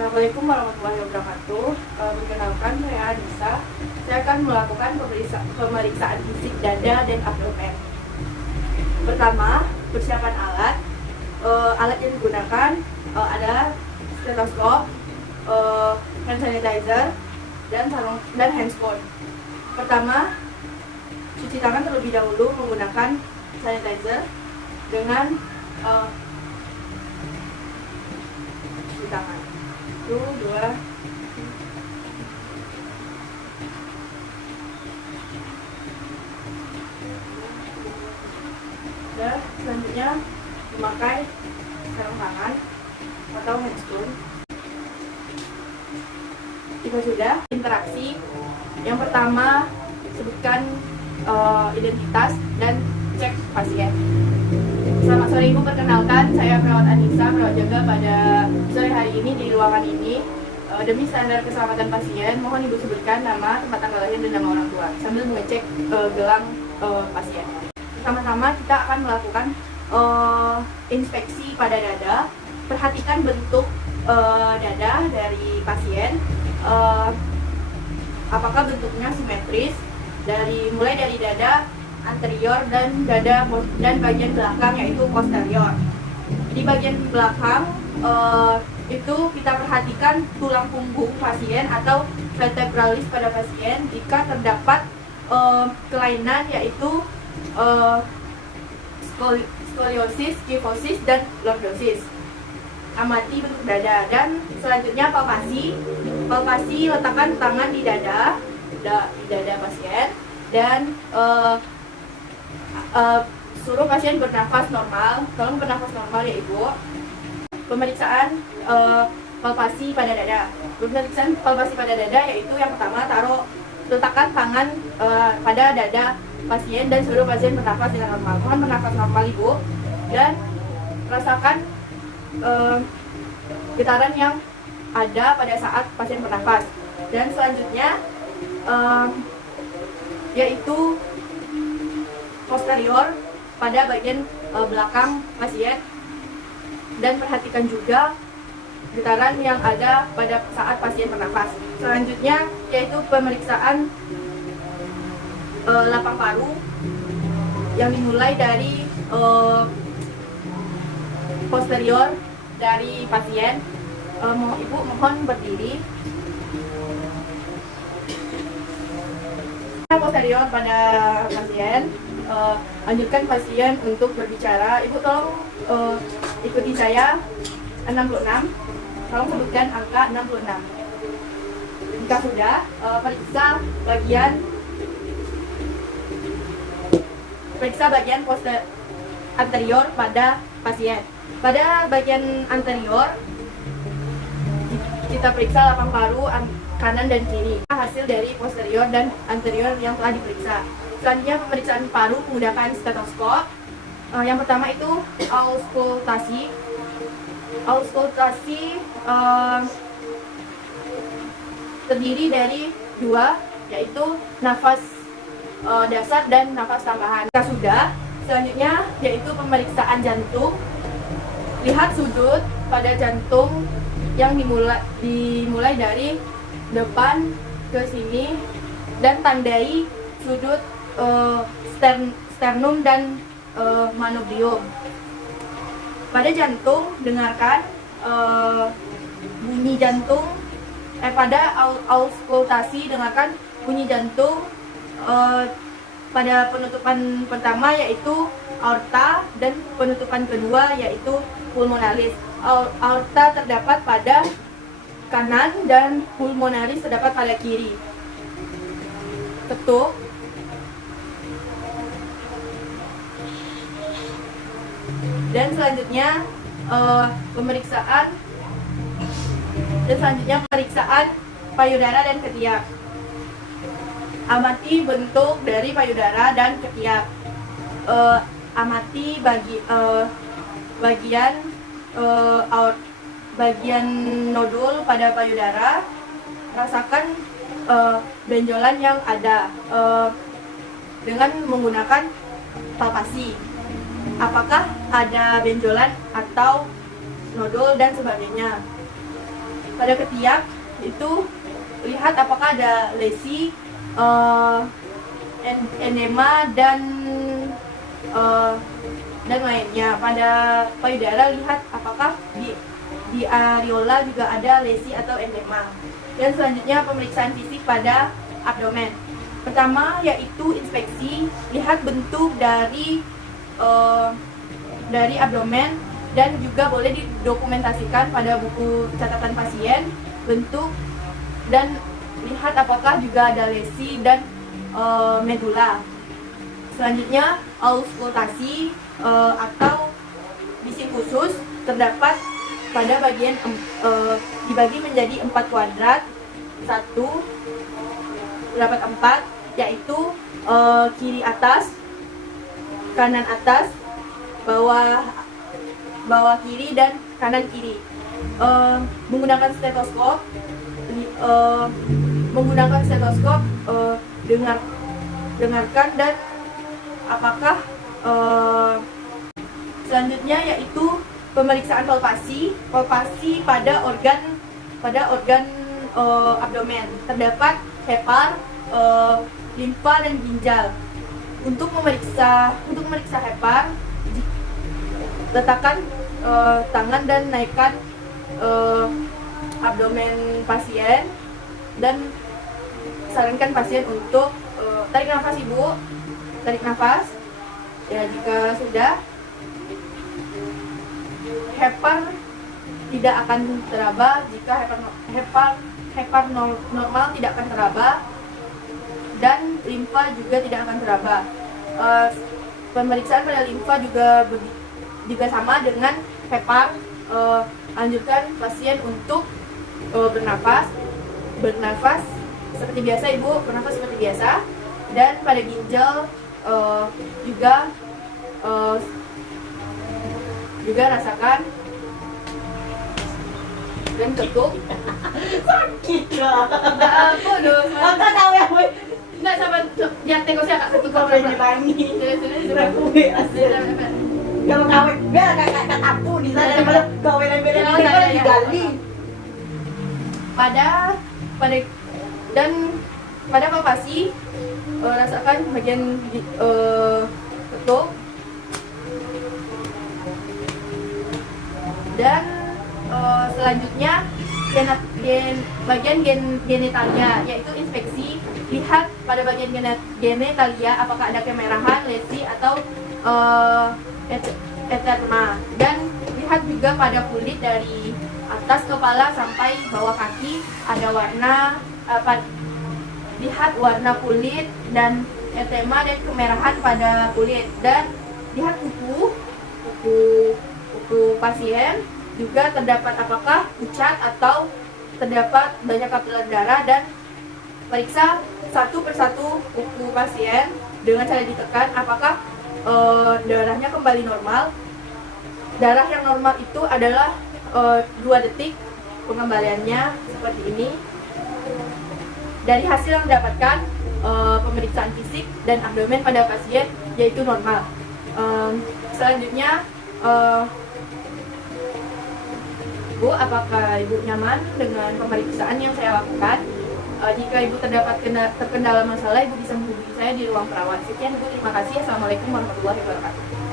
Assalamualaikum warahmatullahi wabarakatuh. Perkenalkan, saya Anissa. Saya akan melakukan pemeriksaan fisik dada dan abdomen. Pertama, persiapan alat. Alat yang digunakan adalah stetoskop, hand sanitizer, dan handscone. Pertama, cuci tangan terlebih dahulu menggunakan sanitizer dengan cuci tangan. 1, 2, dan selanjutnya memakai sarung tangan atau handscone. Jika sudah interaksi, yang pertama sebutkan identitas dan cek pasien. Selamat sore Ibu, perkenalkan saya perawat Anissa, perawat jaga pada sore hari ini di ruangan ini. Demi standar keselamatan pasien, mohon Ibu sebutkan nama, tempat tanggal lahir, dan nama orang tua sambil mengecek gelang pasien. Pertama-tama kita akan melakukan inspeksi pada dada. Perhatikan bentuk dada dari pasien, apakah bentuknya simetris, mulai dari dada anterior dan bagian belakang yaitu posterior. Di bagian belakang itu kita perhatikan tulang punggung pasien atau vertebralis pada pasien. Jika terdapat kelainan yaitu skoliosis, kifosis, dan lordosis. Amati bentuk dada. Dan selanjutnya palpasi. Letakkan tangan di dada pasien dan suruh pasien bernafas normal. Tolong bernafas normal ya Ibu. Pemeriksaan palpasi pada dada. Pemeriksaan palpasi pada dada yaitu yang pertama letakkan tangan pada dada pasien dan suruh pasien bernafas dengan normal. Mohon bernafas normal Ibu, dan rasakan getaran yang ada pada saat pasien bernafas. Dan selanjutnya yaitu posterior pada bagian belakang pasien, dan perhatikan juga getaran yang ada pada saat pasien bernafas. Selanjutnya yaitu pemeriksaan lapang paru yang dimulai dari posterior dari pasien. Ibu mohon berdiri. Posterior pada pasien, lanjutkan pasien untuk berbicara. Ibu tolong ikuti saya. 66, tolong sebutkan angka 66. Jika sudah, periksa bagian anterior pada pasien. Pada bagian anterior kita periksa lapang paru kanan dan kiri. Hasil dari posterior dan anterior yang telah diperiksa. Selanjutnya pemeriksaan paru menggunakan stetoskop. Yang pertama itu auskultasi. Auskultasi terdiri dari dua, yaitu nafas dasar dan nafas tambahan. Jika sudah, selanjutnya yaitu pemeriksaan jantung. Lihat sudut pada jantung yang dimulai dari depan ke sini, dan tandai sudut sternum dan manubrium. Pada jantung, dengarkan bunyi jantung. Pada auskultasi, dengarkan bunyi jantung pada penutupan pertama yaitu aorta, dan penutupan kedua yaitu pulmonalis. Aorta terdapat pada kanan dan pulmonalis terdapat pada kiri. Ketuk. Dan selanjutnya pemeriksaan payudara dan ketiak. Amati bentuk dari payudara dan ketiak. Amati bagian nodul pada payudara. Rasakan benjolan yang ada dengan menggunakan palpasi. Apakah ada benjolan atau nodul dan sebagainya. pada ketiak itu lihat apakah ada lesi, edema dan lainnya. Pada payudara lihat apakah di areola juga ada lesi atau edema. Dan selanjutnya pemeriksaan fisik pada abdomen. Pertama yaitu inspeksi, lihat bentuk dari abdomen dan juga boleh didokumentasikan pada buku catatan pasien bentuk, dan lihat apakah juga ada lesi dan medula. Selanjutnya auskultasi atau bising khusus terdapat pada bagian dibagi menjadi 4 kuadrat. Terdapat 4, yaitu kiri atas, kanan atas, bawah kiri, dan kanan kiri. Menggunakan stetoskop, dengarkan dan apakah selanjutnya yaitu pemeriksaan palpasi pada organ abdomen. Terdapat hepar, limfa, dan ginjal. Untuk memeriksa hepar, letakkan tangan dan naikkan abdomen pasien, dan sarankan pasien untuk tarik nafas. Ibu tarik nafas ya. Jika sudah, hepar tidak akan teraba. Jika hepar normal tidak akan teraba, dan limfa juga tidak akan teraba. Pemeriksaan pada limfa juga sama dengan hepar. Anjurkan pasien untuk bernafas seperti biasa. Ibu bernafas seperti biasa. Dan pada ginjal juga rasakan dan ketuk. Sakit lah. Enggak apa loh. Enggak tahu ya, boy. Enggak, sabar. Jangan tengok saya agak ketuk Kau lagi. Sudah. Kalau kawin, biar kakak tapu di sana daripada kawin digali. Pada palpasi rasakan bagian ketuk, dan selanjutnya bagian genitalia, yaitu inspeksi. Lihat pada bagian genitalia apakah ada kemerahan, lesi, atau eterma. Dan lihat juga pada kulit dari atas kepala sampai bawah kaki ada lihat warna kulit dan edema dan kemerahan pada kulit. Dan lihat kuku pasien juga terdapat apakah pucat atau terdapat banyak kapiler darah. Dan periksa satu persatu kuku pasien dengan cara ditekan apakah darahnya kembali normal. Darah yang normal itu adalah 2 detik pengembaliannya seperti ini. Dari hasil yang didapatkan pemeriksaan fisik dan abdomen pada pasien yaitu normal. Selanjutnya, Bu, apakah Ibu nyaman dengan pemeriksaan yang saya lakukan? Jika Ibu terkendala masalah, Ibu bisa menghubungi saya di ruang perawat. Sekian, Bu. Terima kasih. Assalamualaikum warahmatullahi wabarakatuh.